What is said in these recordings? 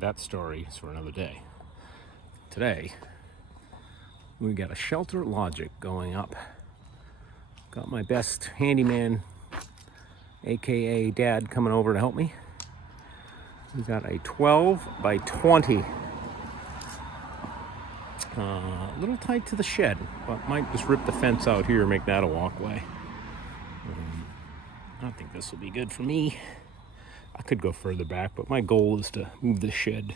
that story is for another day. Today, we got a shelter logic going up. Got my best handyman, aka Dad, coming over to help me. We got a 12 by 20. A little tight to the shed, but might just rip the fence out here and make that a walkway. I think this will be good for me. I could go further back, but my goal is to move the shed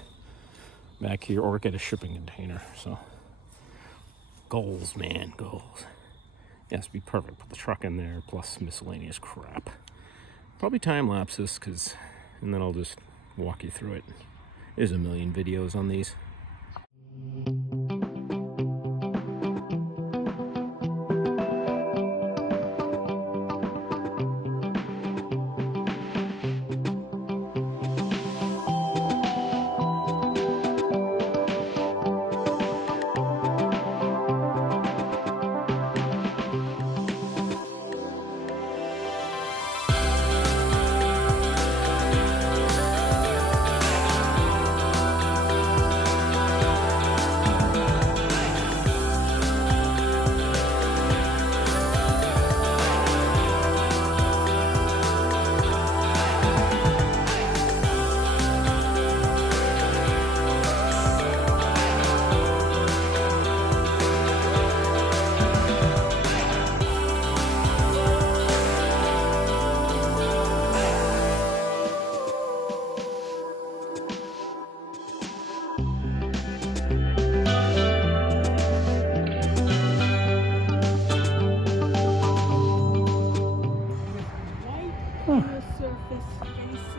back here or get a shipping container. So, goals, man, goals. It has to be perfect. Put the truck in there, plus miscellaneous crap. Probably time lapses, and then I'll just walk you through it. There's a million videos on these.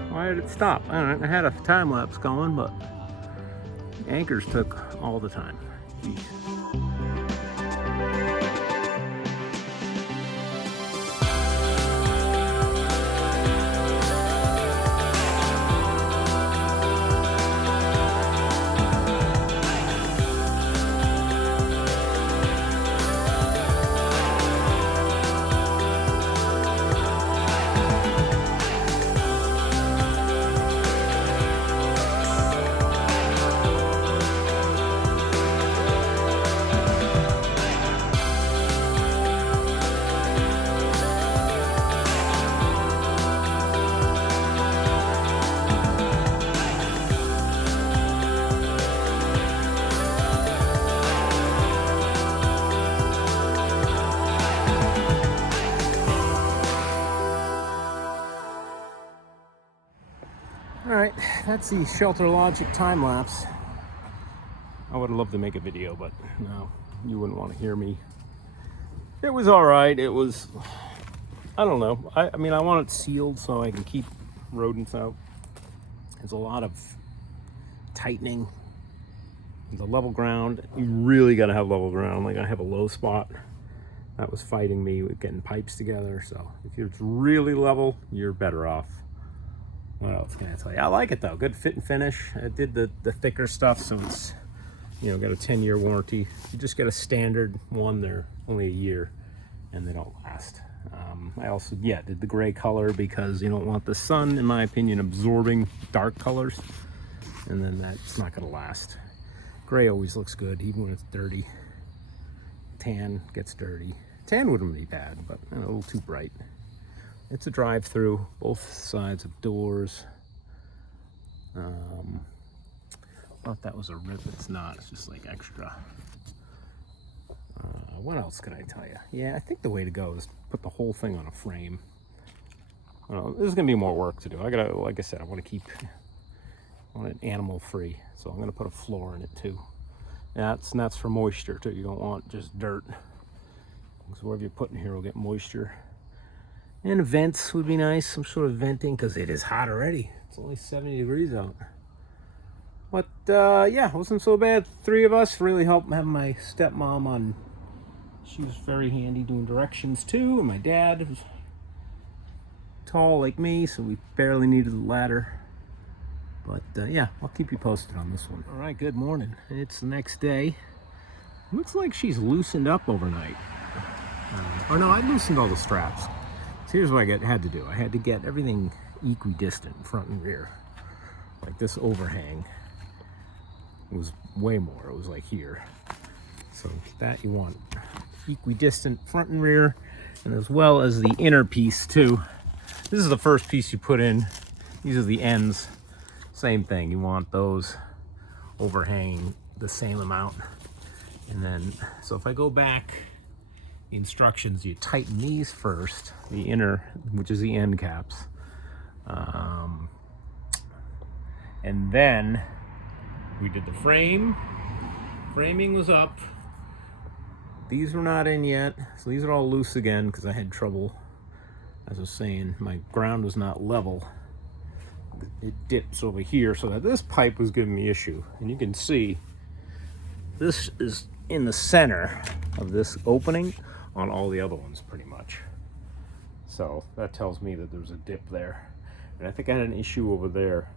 Why did it stop? I don't know. I had a time lapse going, but the anchors took all the time. Jeez. Alright, that's the Shelter Logic time lapse. I would have loved to make a video, but no, you wouldn't want to hear me. It was alright. It was, I don't know. I mean, I want it sealed so I can keep rodents out. There's a lot of tightening. The level ground, you really got to have level ground. Like, I have a low spot that was fighting me with getting pipes together. So if it's really level, you're better off. What else can I tell you? I like it though. Good fit and finish. I did the thicker stuff, so it's, got a 10-year warranty. You just get a standard one, they're only a year and they don't last. I also did the gray color because you don't want the sun, in my opinion, absorbing dark colors, and then that's not going to last. Gray always looks good even when it's dirty. Tan gets dirty. Tan wouldn't be bad, but a little too bright. It's a drive-through, both sides of doors. Thought that was a rip. It's not. It's just like extra. What else could I tell you? Yeah, I think the way to go is put the whole thing on a frame. There's gonna be more work to do. Like I said, I want it animal-free, so I'm gonna put a floor in it too. That's for moisture too. You don't want just dirt, because whatever you put in here will get moisture. And vents would be nice, some sort of venting, because it is hot already. It's only 70 degrees out. But yeah, it wasn't so bad. 3 of us really helped have my stepmom on. She was very handy doing directions too, and my dad was tall like me, so we barely needed a ladder. But yeah, I'll keep you posted on this one. All right, good morning. It's the next day. Looks like she's loosened up overnight. Or no, I loosened all the straps. So here's what I had to do. I had to get everything equidistant, front and rear. Like this overhang It was way more. It was like here. So that you want equidistant front and rear, and as well as the inner piece too. This is the first piece you put in. These are the ends. Same thing. You want those overhanging the same amount. And then, so if I go back, the instructions, you tighten these first, the inner, which is the end caps. And then we did the frame. Framing was up. These were not in yet, so these are all loose again because I had trouble. As I was saying, my ground was not level. It dips over here, so that this pipe was giving me issue. And you can see this is in the center of this opening on all the other ones pretty much. So that tells me that there's a dip there. And I think I had an issue over there.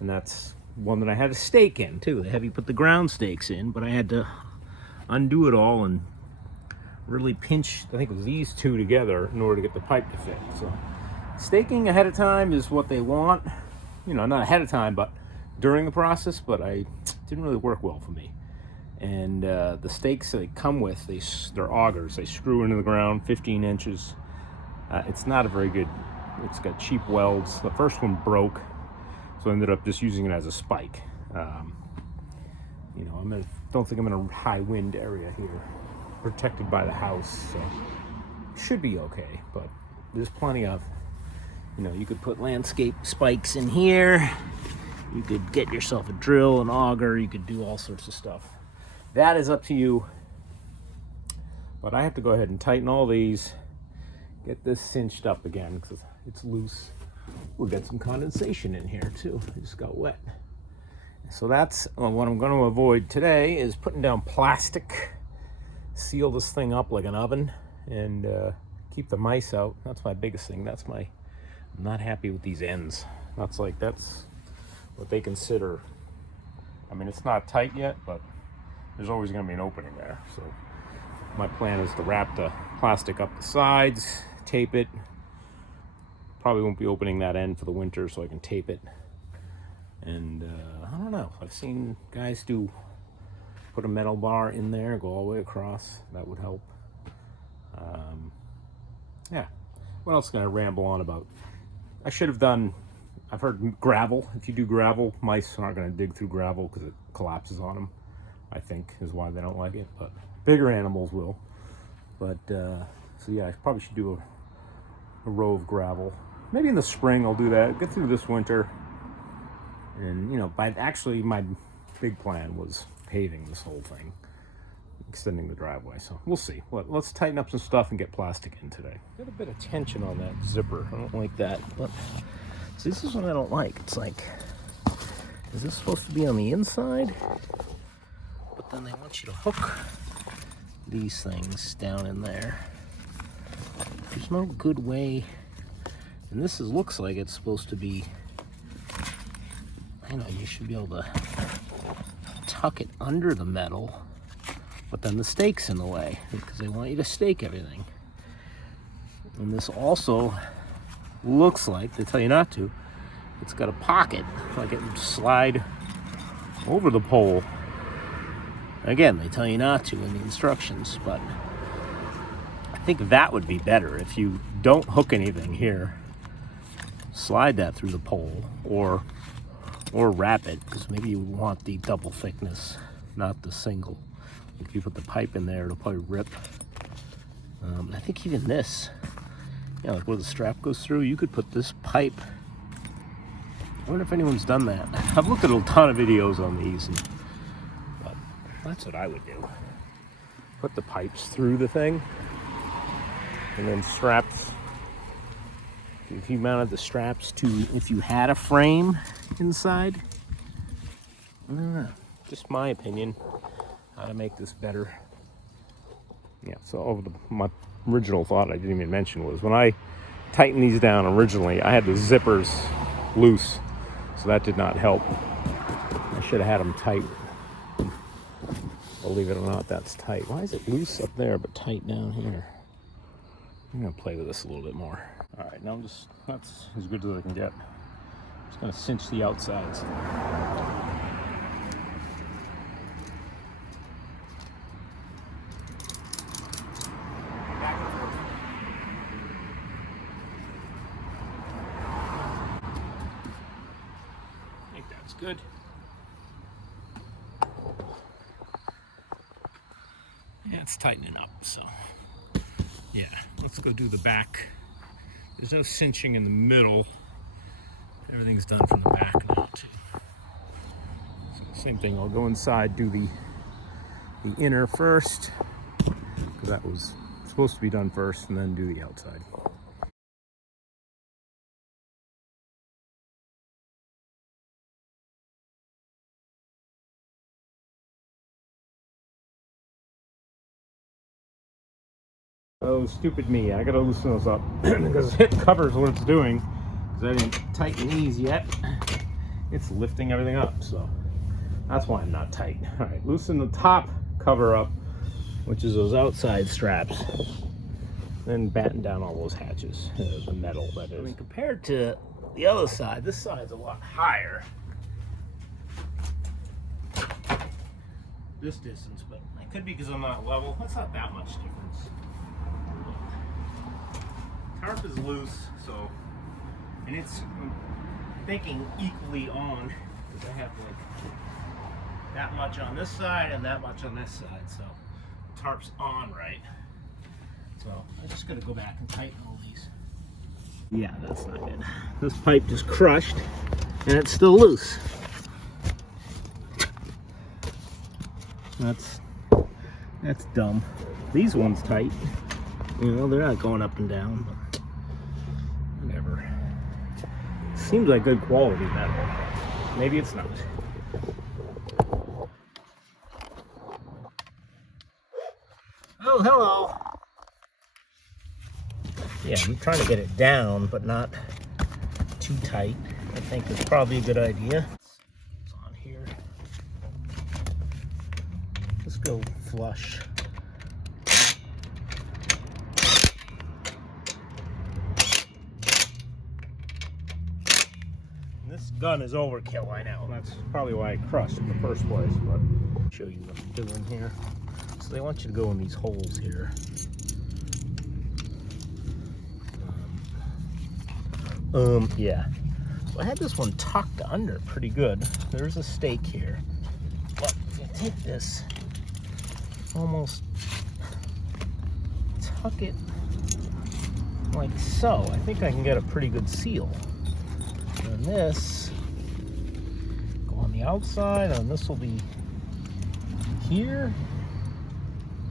And that's one that I had a stake in too. They have you put the ground stakes in, but I had to undo it all and really pinch, I think it was these two together in order to get the pipe to fit. So staking ahead of time is what they want. You know, not ahead of time, but during the process, but I didn't really work well for me. And the stakes they come with, they're augers. They screw into the ground 15 inches. It's not a very good, it's got cheap welds. The first one broke, so I ended up just using it as a spike. You know, don't think I'm in a high wind area here, protected by the house, so should be okay. But there's plenty of, you know, you could put landscape spikes in here. You could get yourself a drill, an auger. You could do all sorts of stuff. That is up to you. But I have to go ahead and tighten all these, get this cinched up again because it's loose. We'll get some condensation in here too. It just got wet. So that's what I'm going to avoid today, is putting down plastic, seal this thing up like an oven, and keep the mice out. That's my biggest thing. I'm not happy with these ends. That's what they consider. I mean, it's not tight yet, but there's always going to be an opening there. So my plan is to wrap the plastic up the sides, tape it. Probably won't be opening that end for the winter, so I can tape it. And I don't know. I've seen guys put a metal bar in there, go all the way across. That would help. Yeah. What else can I ramble on about? I should have done, I've heard gravel. If you do gravel, mice aren't going to dig through gravel because it collapses on them, I think, is why they don't like it. But bigger animals will. But, so yeah, I probably should do a row of gravel. Maybe in the spring I'll do that, get through this winter. And, you know, my big plan was paving this whole thing, extending the driveway. So we'll see. Let's tighten up some stuff and get plastic in today. Got a bit of tension on that zipper. I don't like that. But see, this is what I don't like. It's like, is this supposed to be on the inside? But then they want you to hook these things down in there. There's no good way. And this looks like it's supposed to be, you know, you should be able to tuck it under the metal, but then the stake's in the way because they want you to stake everything. And this also looks like, they tell you not to, it's got a pocket, like it would slide over the pole. Again, they tell you not to in the instructions, but I think that would be better if you don't hook anything here. Slide that through the pole, or wrap it, because maybe you want the double thickness, not the single. If you put the pipe in there, it'll probably rip. I think even this, you know, like where the strap goes through, you could put this pipe. I wonder if anyone's done that. I've looked at a ton of videos on these, but that's what I would do. Put the pipes through the thing, and then straps. If you mounted the straps to, if you had a frame inside, I don't know, just my opinion, how to make this better. Yeah, so my original thought I didn't even mention was when I tightened these down originally, I had the zippers loose, so that did not help. I should have had them tight. Believe it or not, that's tight. Why is it loose up there but tight down here? I'm gonna play with this a little bit more. All right, now that's as good as I can get. Just gonna cinch the outsides. That's good. Yeah, it's tightening up, so yeah, let's go do the back. There's no cinching in the middle. Everything's done from the back now too. So same thing, I'll go inside, do the inner first, because that was supposed to be done first, and then do the outside. Oh, stupid me. I gotta loosen those up because it covers what it's doing, because I didn't tighten these yet. It's lifting everything up, so that's why I'm not tight. All right, loosen the top cover up, which is those outside straps. Then batten down all those hatches, the metal that is. I mean, compared to the other side, this side's a lot higher. This distance, but it could be because I'm not level. That's not that much difference. Tarp is loose, so, and it's thinking equally on, because I have like that much on this side and that much on this side, so the tarp's on right. So I'm just gonna go back and tighten all these. Yeah, that's not good. This pipe just crushed and it's still loose. That's dumb. These ones tight. You know, they're not going up and down, but whatever. Seems like good quality metal. Maybe it's not. Oh, hello. Yeah, I'm trying to get it down, but not too tight. I think it's probably a good idea. It's on here. Let's go flush. This gun is overkill, I know. That's probably why I crushed in the first place, but I'll show you what I'm doing here. So they want you to go in these holes here. Yeah. So I had this one tucked under pretty good. There's a stake here. But if you take this, almost tuck it like so, I think I can get a pretty good seal. And this, go on the outside, and this will be here.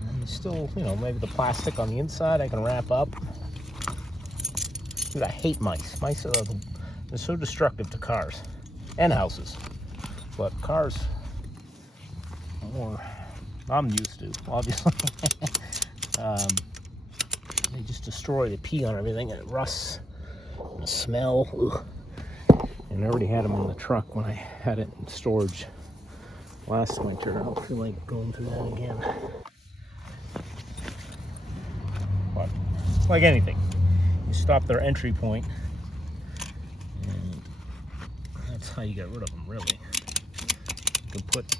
And still, you know, maybe the plastic on the inside I can wrap up. Dude, I hate mice. Mice are they're so destructive to cars and houses. But cars, more I'm used to, obviously. They just destroy the pee on everything, and it rusts. And the smell. Ugh. And I already had them in the truck when I had it in storage last winter. I don't feel like going through that again. But like anything, you stop their entry point, and that's how you get rid of them, really. You can put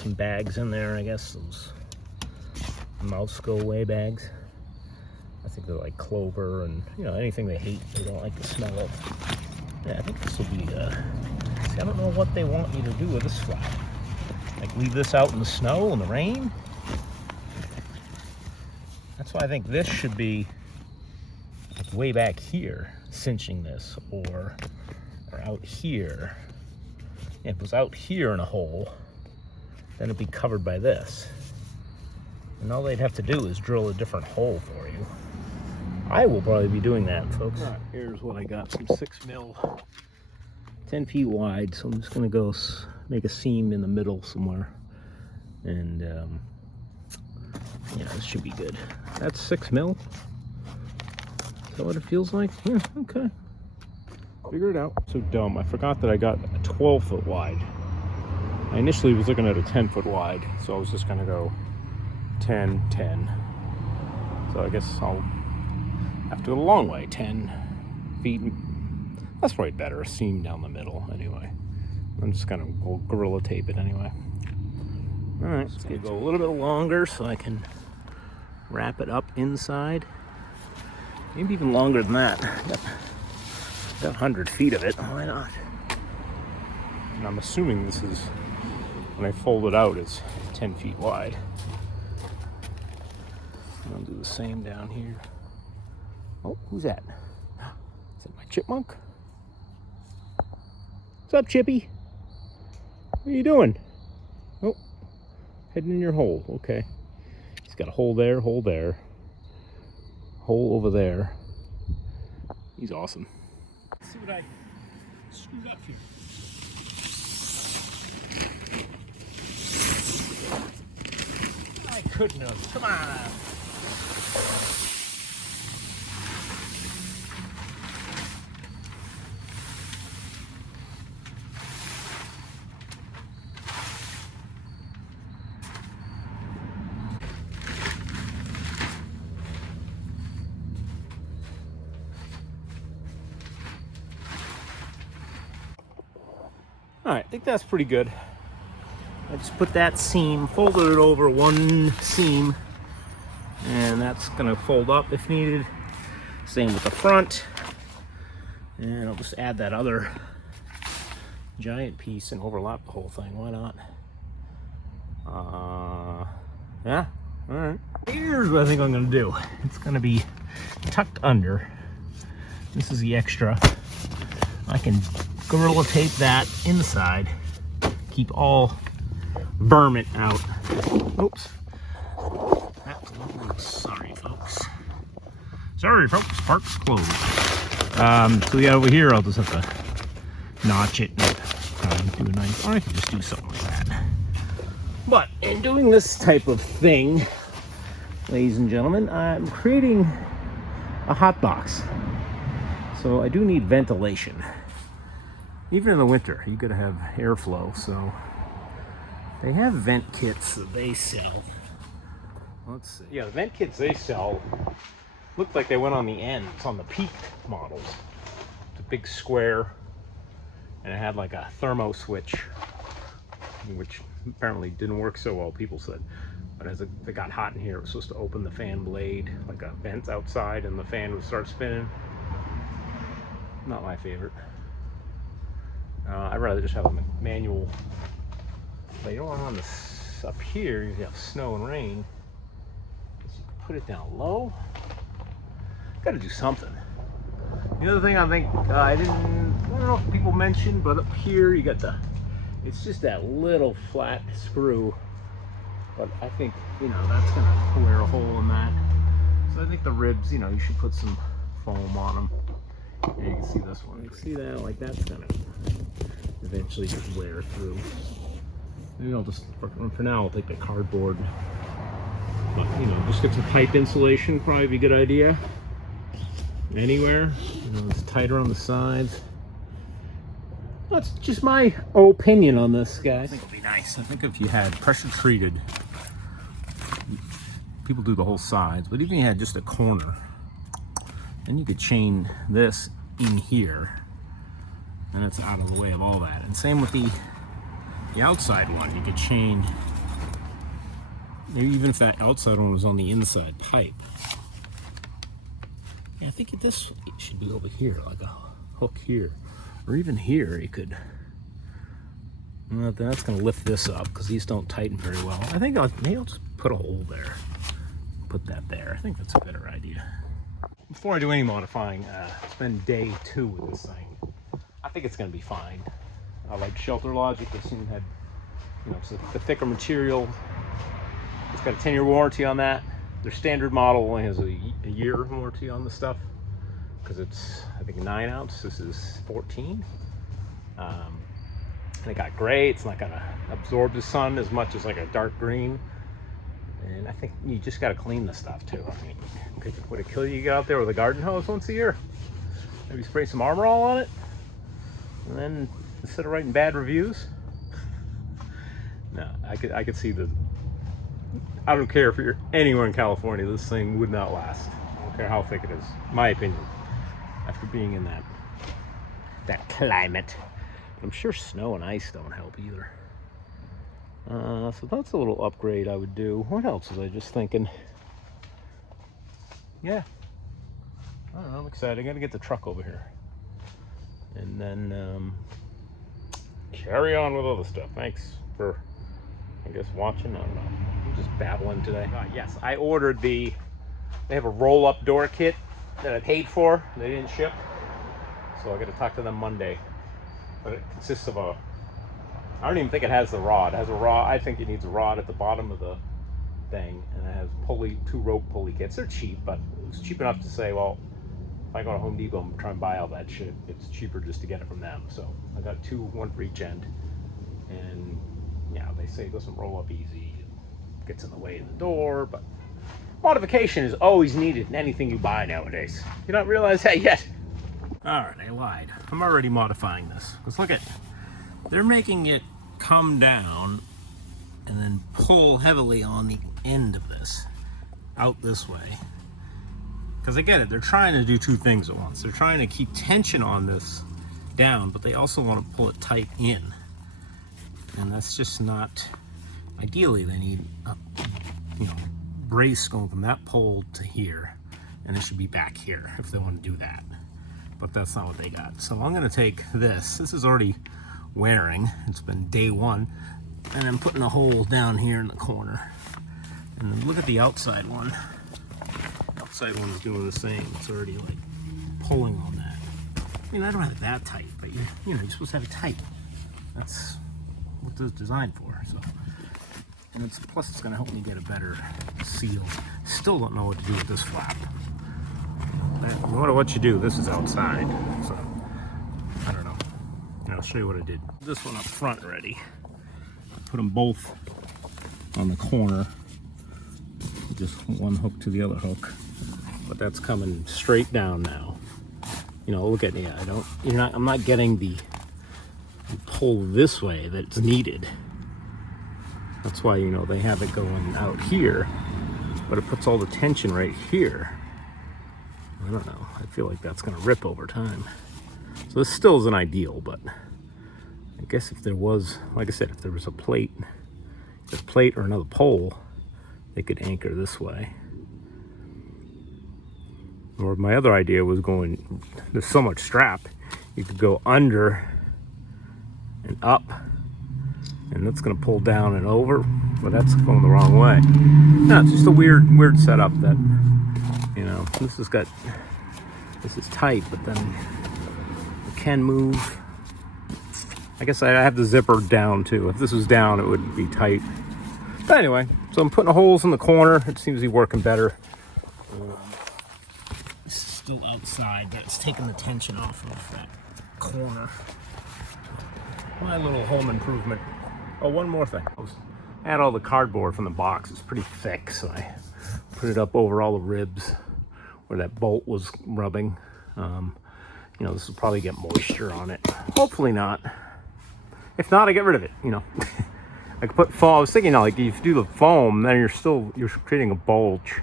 some bags in there, I guess, those mouse go away bags. I think they're like clover and, you know, anything they hate, they don't like the smell of. Yeah, I think this will be, see, I don't know what they want me to do with this flat. Like leave this out in the snow and the rain? That's why I think this should be like way back here, cinching this, or out here. If it was out here in a hole, then it'd be covered by this. And all they'd have to do is drill a different hole for you. I will probably be doing that, folks. All right, here's what I got, some 6mm, 10 feet wide. So I'm just gonna go make a seam in the middle somewhere. And yeah, this should be good. That's 6mm. Is that what it feels like? Yeah, okay. Figure it out. So dumb, I forgot that I got a 12-foot wide. I initially was looking at a 10-foot wide, so I was just gonna go 10, 10. So I guess I'll have to go the long way, 10 feet. That's probably better, a seam down the middle anyway. I'm just gonna gorilla tape it anyway. All right, it's gonna go a little bit longer so I can wrap it up inside. Maybe even longer than that. Got 100 feet of it, why not? And I'm assuming this is, when I fold it out, it's 10 feet wide. And I'll do the same down here. Oh, who's that? Is that my chipmunk? What's up, Chippy? What are you doing? Oh, heading in your hole. Okay. He's got a hole there, hole there, hole over there. He's awesome. Let's see what I screwed up here. I couldn't have. Come on. All right, I think that's pretty good. I just put that seam, folded it over one seam, and that's gonna fold up if needed. Same with the front. And I'll just add that other giant piece and overlap the whole thing. Why not? Yeah, all right. Here's what I think I'm gonna do. It's gonna be tucked under. This is the extra. I can Gorilla Tape that inside. Keep all vermin out. Oops. Absolutely sorry, folks. Sorry, folks. Park's closed. So yeah, over here, I'll just have to notch it and do a nice. Or I can just do something like that. But in doing this type of thing, ladies and gentlemen, I'm creating a hot box. So I do need ventilation. Even in the winter, you gotta have airflow. So they have vent kits that they sell. Let's see. Yeah, the vent kits they sell look like they went on the ends on the peak models. It's a big square, and it had like a thermo switch, which apparently didn't work so well, people said. But as it got hot in here, it was supposed to open the fan blade, like a vent outside, and the fan would start spinning. Not my favorite. I'd rather just have a manual. But you don't want it on this up here. You have snow and rain. So you can put it down low. Got to do something. The other thing I think I don't know if people mentioned, but up here you got it's just that little flat screw. But I think, that's gonna wear a hole in that. So I think the ribs, you should put some foam on them. Yeah, you can see this one. You can see that, like that's gonna eventually just wear through. Maybe I'll just, for now, I'll take the cardboard. But, just get some pipe insulation, probably be a good idea. Anywhere, it's tighter on the sides. That's just my opinion on this, guys. I think it'll be nice. I think if you had pressure treated, people do the whole sides, but even if you had just a corner, then you could chain this in here, and it's out of the way of all that. And same with the outside one, you could chain, maybe even if that outside one was on the inside pipe. Yeah, I think this should be over here, like a hook here, or even here you could. That's going to lift this up because these don't tighten very well. I think maybe I'll just put a hole there, put that there. I think that's a better idea. Before I do any modifying, it's been day 2 with this thing. I think it's going to be fine. I like Shelter Logic. This thing had, it's the thicker material. It's got a 10-year warranty on that. Their standard model only has a year warranty on the stuff because it's, I think, 9 ounce. This is 14. And it got gray. It's not gonna absorb the sun as much as like a dark green. And I think you just got to clean the stuff too. I mean, would it kill you to get out there with a garden hose once a year? Maybe spray some Armor All on it, and then instead of writing bad reviews. No, I could see the. I don't care if you're anywhere in California, this thing would not last. I don't care how thick it is. My opinion. After being in that climate, I'm sure snow and ice don't help either. So that's a little upgrade I would do. What else was I just thinking? Yeah, I don't know. I'm excited. I got to get the truck over here, and then carry on with other stuff. Thanks for, I guess, watching. I don't know. I'm just babbling today. Yes, I ordered they have a roll-up door kit that I paid for. They didn't ship. So I got to talk to them Monday. But it consists of I don't even think it has the rod. It has a rod. I think it needs a rod at the bottom of the thing. And it has 2 rope pulley kits. They're cheap, but it's cheap enough to say, well, if I go to Home Depot and try and buy all that shit, it's cheaper just to get it from them. So I got 2, one for each end. And yeah, they say it doesn't roll up easy. It gets in the way of the door, but modification is always needed in anything you buy nowadays. You don't realize that yet? Alright, I lied. I'm already modifying this. Let's look at, they're making it come down and then pull heavily on the end of this, out this way. Because I get it, they're trying to do 2 things at once. They're trying to keep tension on this down, but they also want to pull it tight in. And that's just not, ideally they need a, brace going from that pole to here, and it should be back here if they want to do that. But that's not what they got. So I'm going to take this is already wearing, it's been day 1, and I'm putting a hole down here in the corner. And then look at the outside one. Outside one is doing the same. It's already like pulling on that. I mean, I don't have it that tight, but you're supposed to have it tight. That's what it's designed for. So, and plus it's going to help me get a better seal. Still don't know what to do with this flap. No matter what you do, this is outside, so I don't know. And I'll show you what I did. This one up front already. Put them both on the corner. Just one hook to the other hook, but that's coming straight down now. Look at me. I'm not getting the pull this way that's needed. That's why they have it going out here, but it puts all the tension right here. I don't know. I feel like that's going to rip over time. So this still isn't ideal, but I guess if there was, like I said, if there was a plate or another pole, they could anchor this way. Or my other idea was there's so much strap, you could go under and up, and that's going to pull down and over, but that's going the wrong way. No, it's just a weird setup that, this is tight, but then it can move. I guess I have the zipper down too. If this was down, it would be tight. But anyway, so I'm putting holes in the corner. It seems to be working better. It's still outside, but it's taking the tension off of that corner. My little home improvement. Oh, one more thing. I had all the cardboard from the box. It's pretty thick, so I put it up over all the ribs where that bolt was rubbing. This will probably get moisture on it. Hopefully not. If not, I get rid of it, I could put foam. I was thinking, like, if you do the foam, then you're creating a bulge.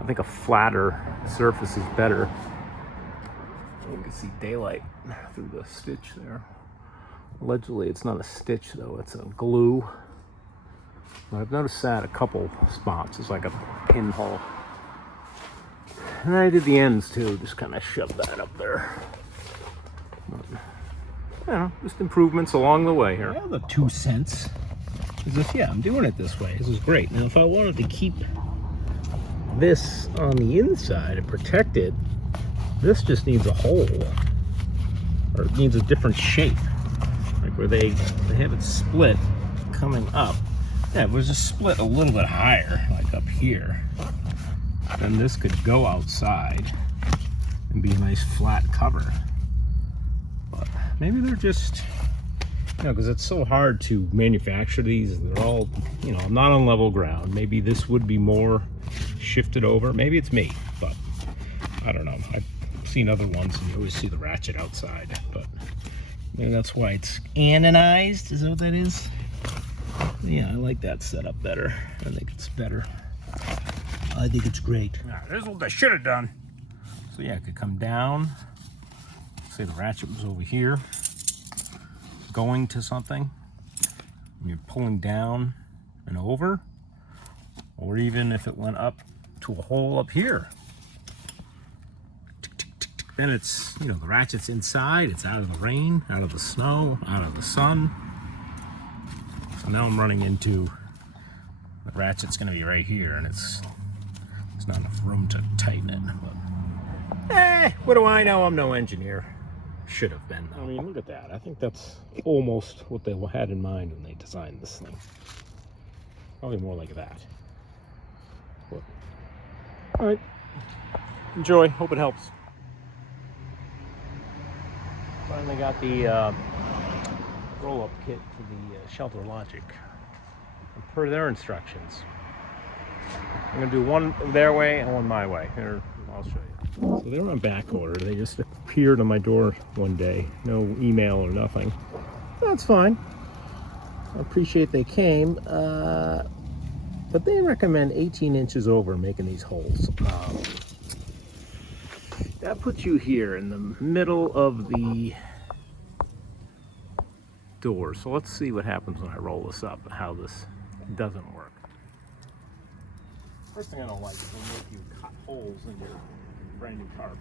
I think a flatter surface is better. You can see daylight through the stitch there. Allegedly, it's not a stitch though; it's a glue. But I've noticed that a couple spots. It's like a pinhole. And I did the ends too. Just kind of shoved that up there. But, just improvements along the way here. Yeah, the 2 cents. I'm doing it this way. This is great. Now, if I wanted to keep this on the inside and protect it, this just needs a hole, or it needs a different shape, like where they have it split coming up. Yeah, it was just split a little bit higher, like up here. Then this could go outside and be a nice flat cover. But maybe they're just, because it's so hard to manufacture these. They're all, I'm not on level ground. Maybe this would be more shifted over. Maybe it's me, but I don't know. I've seen other ones and you always see the ratchet outside, but maybe that's why it's anodized. Is that what that is? Yeah, I like that setup better. I think it's better. I think it's great. This is what I should have done. So yeah, it could come down. Say the ratchet was over here, going to something, and you're pulling down and over, or even if it went up to a hole up here. Then it's, the ratchet's inside, it's out of the rain, out of the snow, out of the sun. So now I'm running into the ratchet's going to be right here, and there's not enough room to tighten it. But, what do I know? I'm no engineer. Should have been, though. I mean, look at that. I think that's almost what they had in mind when they designed this thing. Probably more like that. But, all right. Enjoy. Hope it helps. Finally got the roll-up kit for the Shelter Logic. And per their instructions, I'm going to do one their way and one my way. Here, I'll show you. So they were on back order. They just appeared on my door one day. No email or nothing. That's fine. I appreciate they came. But they recommend 18 inches over making these holes. That puts you here in the middle of the door. So let's see what happens when I roll this up, how this doesn't work. First thing I don't like is when they make you cut holes in your brand new carpet.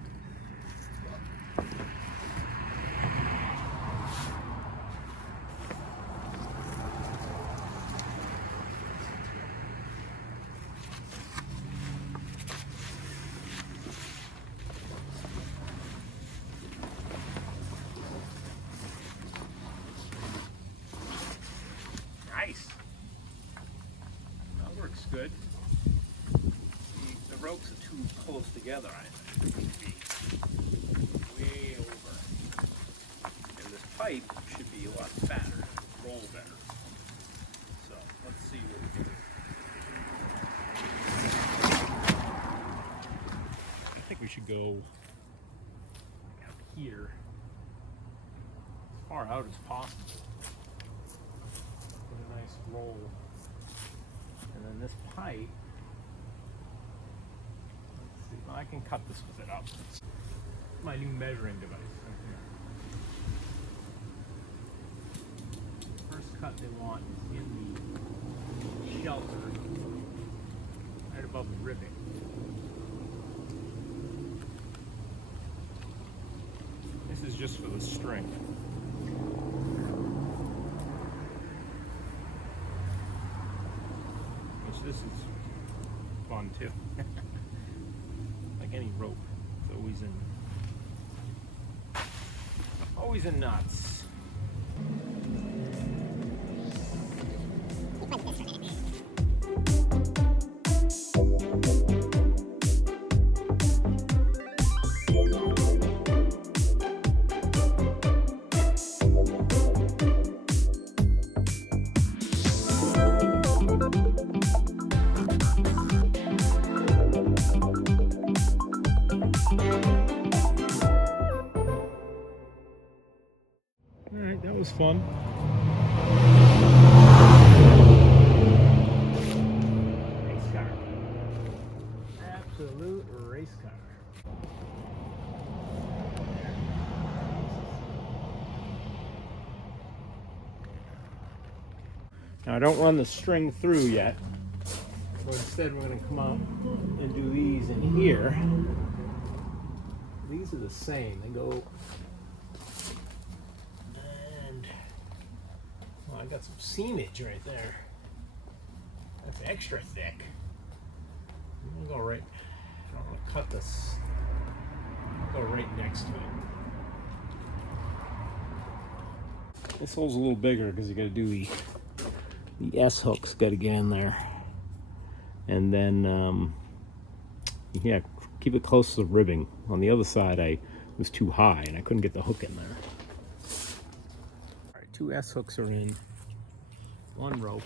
Nice. That works good. The ropes are too close together, I think. Way over. And this pipe should be a lot fatter and roll better. So let's see what we can do. I think we should go out here, as far out as possible. With a nice roll. And then this pipe, let's see, well, I can cut this with it up. My new measuring device. First cut they want is in the shelter, right above the ribbing. This is just for the string. Which this is fun too. Like any rope, it's always in knots. Alright, that was fun. Race car. Absolute race car. Now I don't run the string through yet. So instead we're going to come out and do these in here. These are the same. They go... I got some seamage right there. That's extra thick. I'm gonna go right. I don't want to cut this. I'll go right next to it. This hole's a little bigger because you got to do the S hooks. Got to get in there, and then yeah, keep it close to the ribbing. On the other side, it was too high and I couldn't get the hook in there. All right, 2 S hooks are in. 1 rope.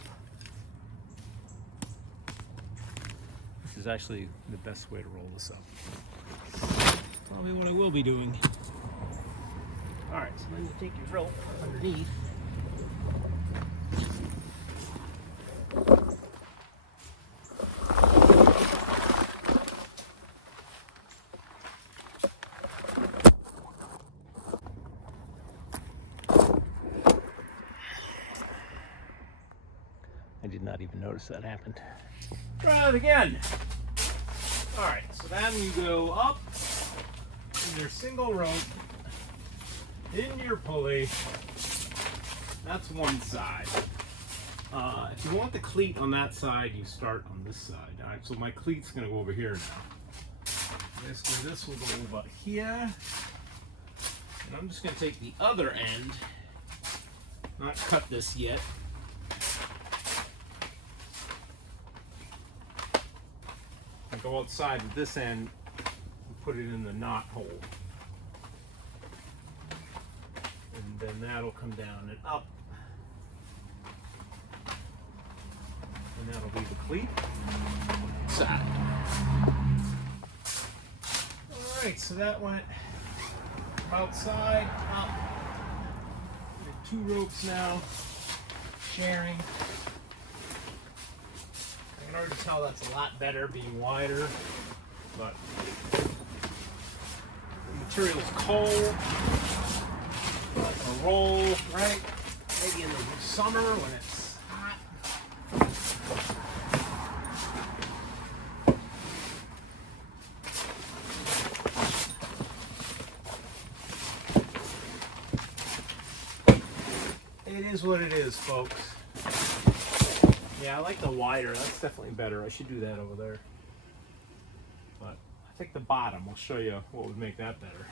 This is actually the best way to roll this up. Probably what I will be doing. Alright, so then you take your rope underneath. I did not even notice that happened. Try it again. All right, so then you go up in your single rope, in your pulley. That's one side. If you want the cleat on that side, you start on this side. All right, so my cleat's gonna go over here now. Basically, this will go over here. And I'm just gonna take the other end, not cut this yet. I go outside with this end and put it in the knot hole. And then that'll come down and up. And that'll be the cleat side. Alright, so that went outside, up. We have 2 ropes now, sharing. I can already tell that's a lot better being wider, but the material's cold. A roll, right? Maybe in the summer when it's hot. It is what it is, folks. Yeah, I like the wider. That's definitely better. I should do that over there. But I think the bottom, I'll show you what would make that better.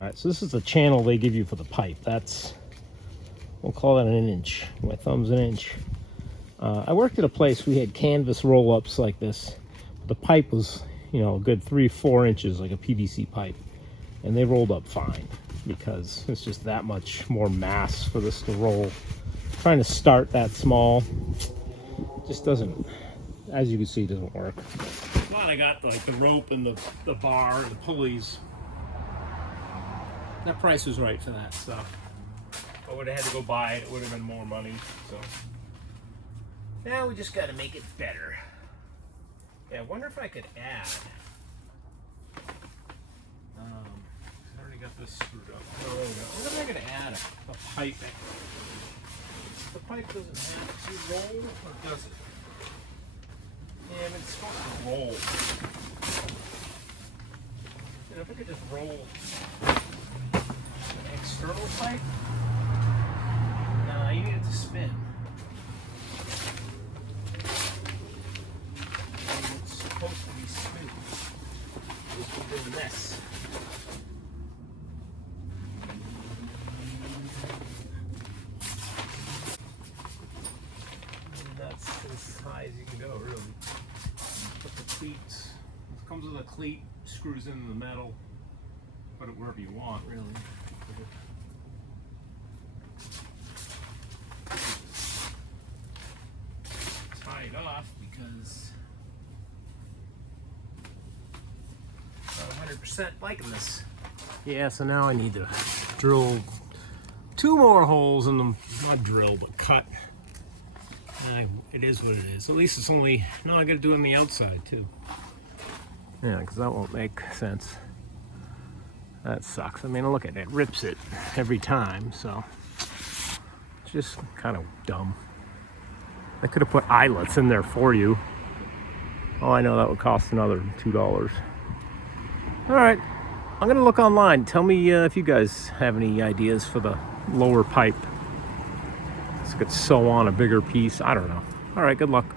All right, so this is the channel they give you for the pipe. That's, we'll call that an inch. My thumb's an inch. I worked at a place, we had canvas roll-ups like this. The pipe was, you know, a good 3-4 inches, like a PVC pipe. And they rolled up fine because it's just that much more mass for this to roll. Trying to start that small just doesn't, as you can see, doesn't work. Glad I got like the rope and the bar and the pulleys. That price was right for that stuff. I would have had to go buy it. It would have been more money. So now we just got to make it better. Yeah, I wonder if I could add. I already got this screwed up. Oh, there we go. I wonder if I could add a pipe. The pipe doesn't have to roll, or does it? Yeah, but it's supposed to roll. You know, if I could just roll an external pipe. No, you need it to spin. And it's supposed to be smooth. Just we're doing this. As high as you can go, really. Put the cleats. It comes with a cleat, screws into the metal. Put it wherever you want, really. Tie it off because I'm not 100% liking this. Yeah, so now I need to drill 2 more holes in them. Not drill, but cut. It is what it is. At least it's only, no, I gotta do it on the outside too. Yeah, because that won't make sense. That sucks. I mean, look at it, it rips it every time, so it's just kind of dumb. I could have put eyelets in there for you. Oh, I know that would cost another $2. All right, I'm gonna look online. Tell me if you guys have any ideas for the lower pipe. So I could sew on a bigger piece. I don't know. All right, good luck.